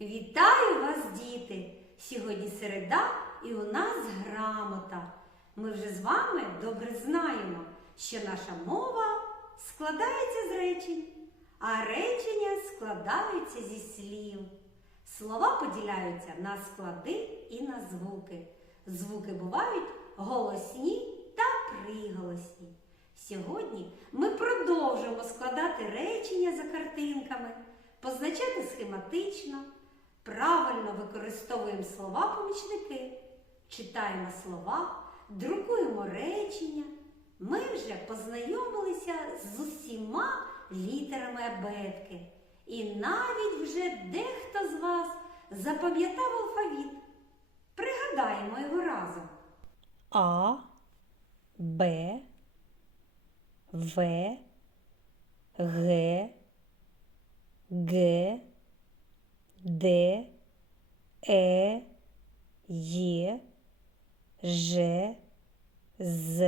Вітаю вас, діти! Сьогодні середа і у нас грамота. Ми вже з вами добре знаємо, що наша мова складається з речень, а речення складаються зі слів. Слова поділяються на склади і на звуки. Звуки бувають голосні та приголосні. Сьогодні ми продовжимо складати речення за картинками, позначати схематично, правильно використовуємо слова-помічники, читаємо слова, друкуємо речення. Ми вже познайомилися з усіма літерами абетки. І навіть вже дехто з вас запам'ятав алфавіт. Пригадаємо його разом. А, Б, В, Г, Г, Д, Е, Є, Ж, З,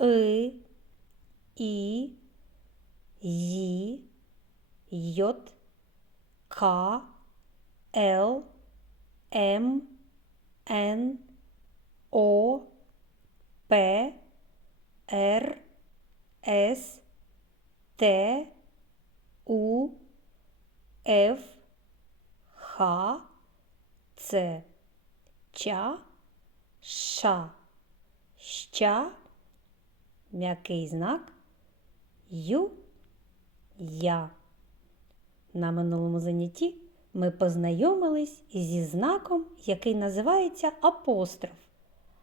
И, І, Ї, Йот, К, Л, М, Н, О, П, Р, С, Т, У, Ф, Х, Ц, Ча, Ша, Ща, м'який знак, Ю, Я. На минулому занятті ми познайомились зі знаком, який називається апостроф.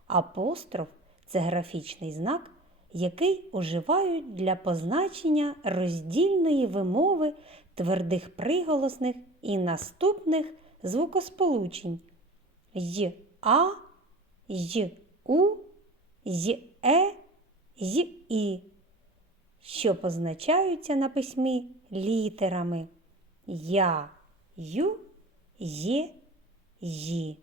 Апостроф це графічний знак, який уживають для позначення роздільної вимови твердих приголосних і наступних звукосполучень й А, й У, й Е, й І, що позначаються на письмі літерами Я, Ю, Є, Ї.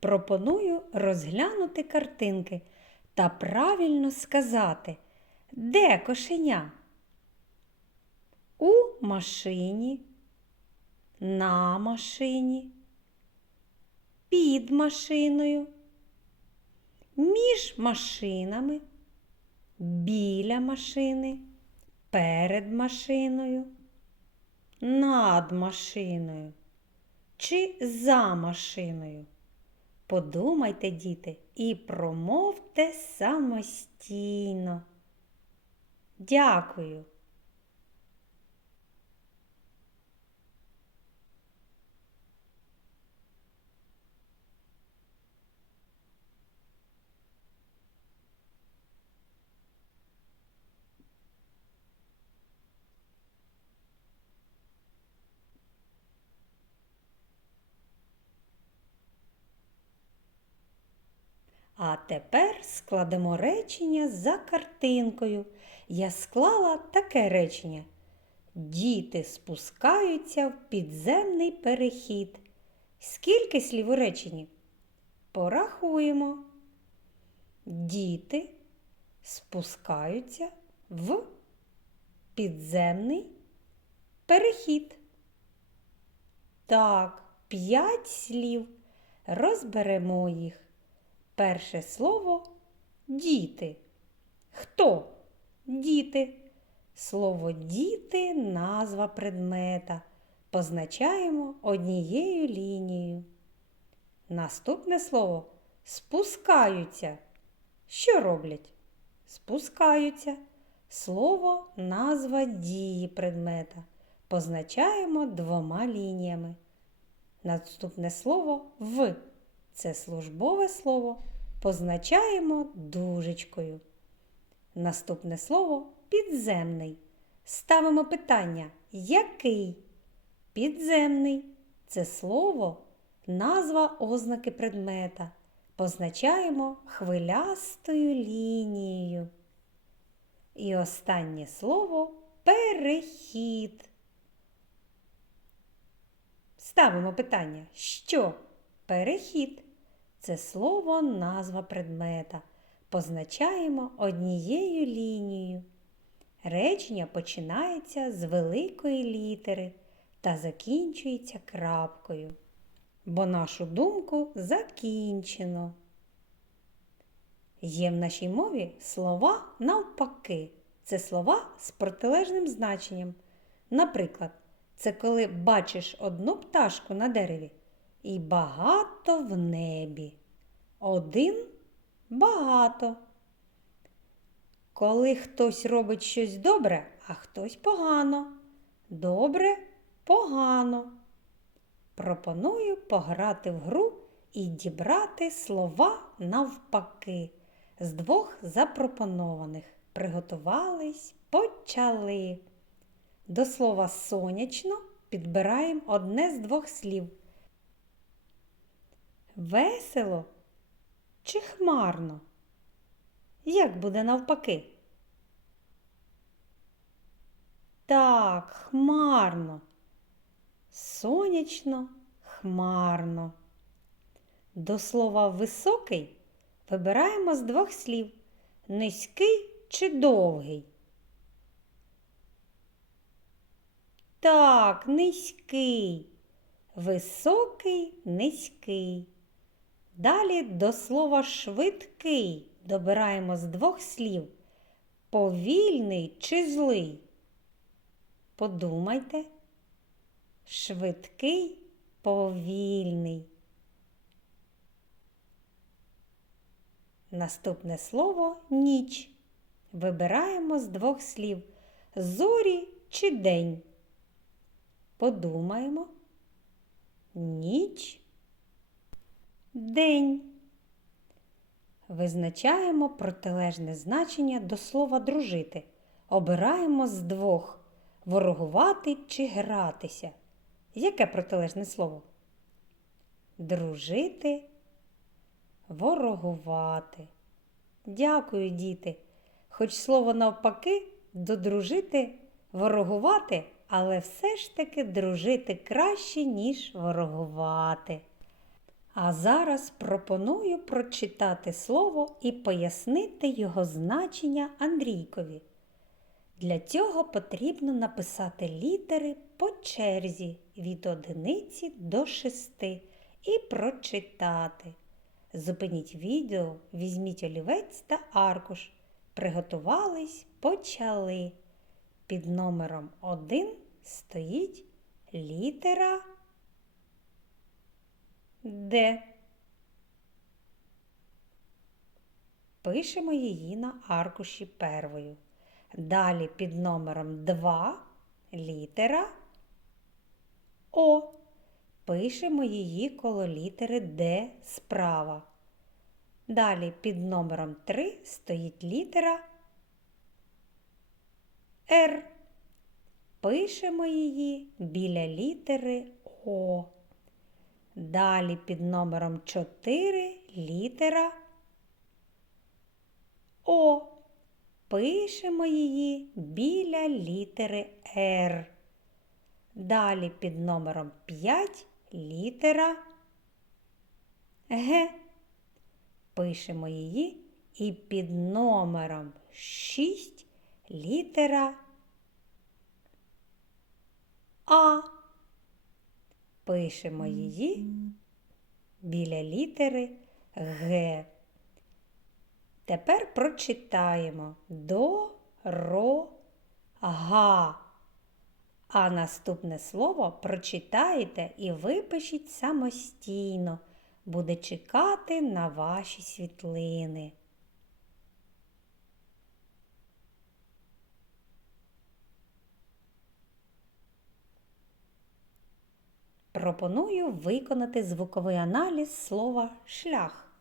Пропоную розглянути картинки та правильно сказати, де кошеня? У машині, на машині, під машиною, між машинами, біля машини, перед машиною, над машиною чи за машиною. Подумайте, діти, і промовте самостійно. Дякую. А тепер складемо речення за картинкою. Я склала таке речення. Діти спускаються в підземний перехід. Скільки слів у реченні? Порахуємо. Діти спускаються в підземний перехід. Так, п'ять слів. Розберемо їх. Перше слово діти. Хто? Діти. Слово діти назва предмета. Позначаємо однією лінією. Наступне слово спускаються. Що роблять? Спускаються. Слово назва дії предмета. Позначаємо двома лініями. Наступне слово в. Це службове слово позначаємо дужечкою. Наступне слово підземний. Ставимо питання який? Підземний це слово, назва ознаки предмета. Позначаємо хвилястою лінією. І останнє слово перехід. Ставимо питання, що перехід це слово назва предмета. Позначаємо однією лінією. Речення починається з великої літери та закінчується крапкою. Бо нашу думку закінчено. Є в нашій мові слова навпаки. Це слова з протилежним значенням. Наприклад, це коли бачиш одну пташку на дереві і багато в небі. Один багато. Коли хтось робить щось добре, а хтось погано. Добре, погано. Пропоную пограти в гру і дібрати слова навпаки з двох запропонованих. Приготувались, почали. До слова сонячно підбираємо одне з двох слів. Весело чи хмарно? Як буде навпаки? Так, хмарно. Сонячно, хмарно. До слова високий вибираємо з двох слів низький чи довгий. Так, низький. Високий, низький. Далі до слова швидкий добираємо з двох слів повільний чи злий. Подумайте. Швидкий, повільний. Наступне слово ніч. Вибираємо з двох слів зорі чи день. Подумаємо. Ніч. День. Визначаємо протилежне значення до слова дружити. Обираємо з двох ворогувати чи гратися. Яке протилежне слово? Дружити, ворогувати. Дякую, діти. Хоч слово навпаки, додружити, ворогувати, але все ж таки дружити краще, ніж ворогувати. А зараз пропоную прочитати слово і пояснити його значення Андрійкові. Для цього потрібно написати літери по черзі від одиниці до шести і прочитати. Зупиніть відео, візьміть олівець та аркуш. Приготувались, почали. Під номером 1 стоїть літера Д. Пишемо її на аркуші первою. Далі під номером 2 літера О. Пишемо її коло літери Д справа. Далі під номером 3 стоїть літера Р. Пишемо її біля літери О. Далі під номером 4 літера О. Пишемо її біля літери Р. Далі під номером 5 літера Г. Пишемо її і під номером 6 літера А. Пишемо її біля літери Г. Тепер прочитаємо до, ро, га. А наступне слово прочитаєте і випишіть самостійно. Буде чекати на ваші світлини. Пропоную виконати звуковий аналіз слова шлях.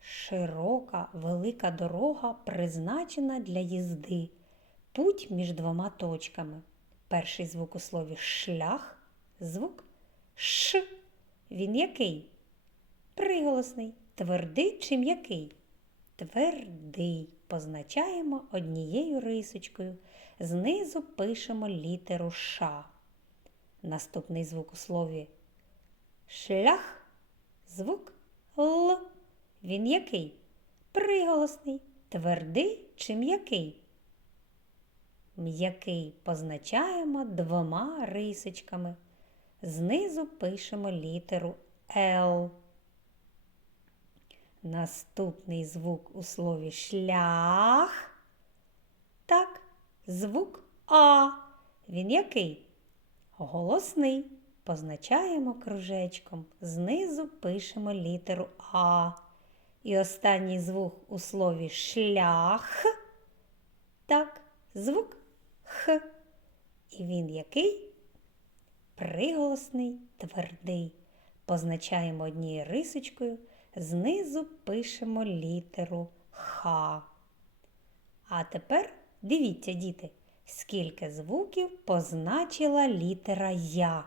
Широка велика дорога призначена для їзди. Путь між двома точками. Перший звук у слові шлях, звук ш. Він який? Приголосний. Твердий чи м'який? Твердий. Позначаємо однією рисочкою. Знизу пишемо літеру Ш. Наступний звук у слові шлях, звук Л. Він який? Приголосний. Твердий чи м'який? М'який позначаємо двома рисочками. Знизу пишемо літеру Л. Наступний звук у слові шлях. Так, звук А. Він який? Голосний. Позначаємо кружечком. Знизу пишемо літеру А. І останній звук у слові шлях. Так, звук Х. І він який? Приголосний, твердий. Позначаємо однією рисочкою. Знизу пишемо літеру Х. А тепер дивіться, діти, скільки звуків позначила літера Я.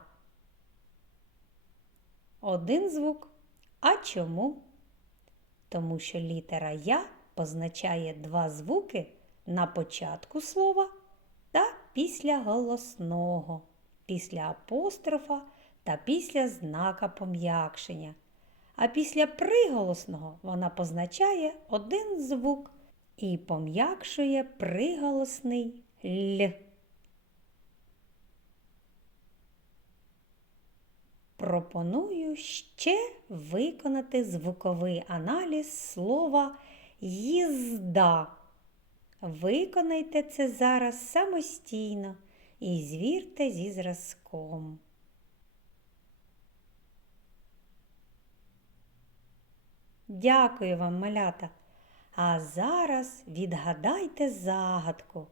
Один звук. А чому? Тому що літера Я позначає два звуки на початку слова та після голосного, після апострофа та після знака пом'якшення. А після приголосного вона позначає один звук і пом'якшує приголосний Л. Пропоную ще виконати звуковий аналіз слова їзда. Виконайте це зараз самостійно і звірте зі зразком. Дякую вам, малята. А зараз відгадайте загадку.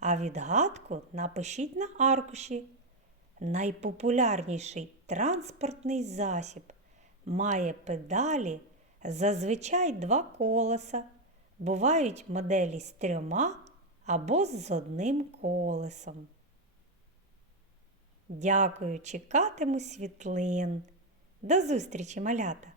А відгадку напишіть на аркуші. Найпопулярніший транспортний засіб має педалі зазвичай два колеса. Бувають моделі з трьома або з одним колесом. Дякую, чекатиму світлин. До зустрічі, малята!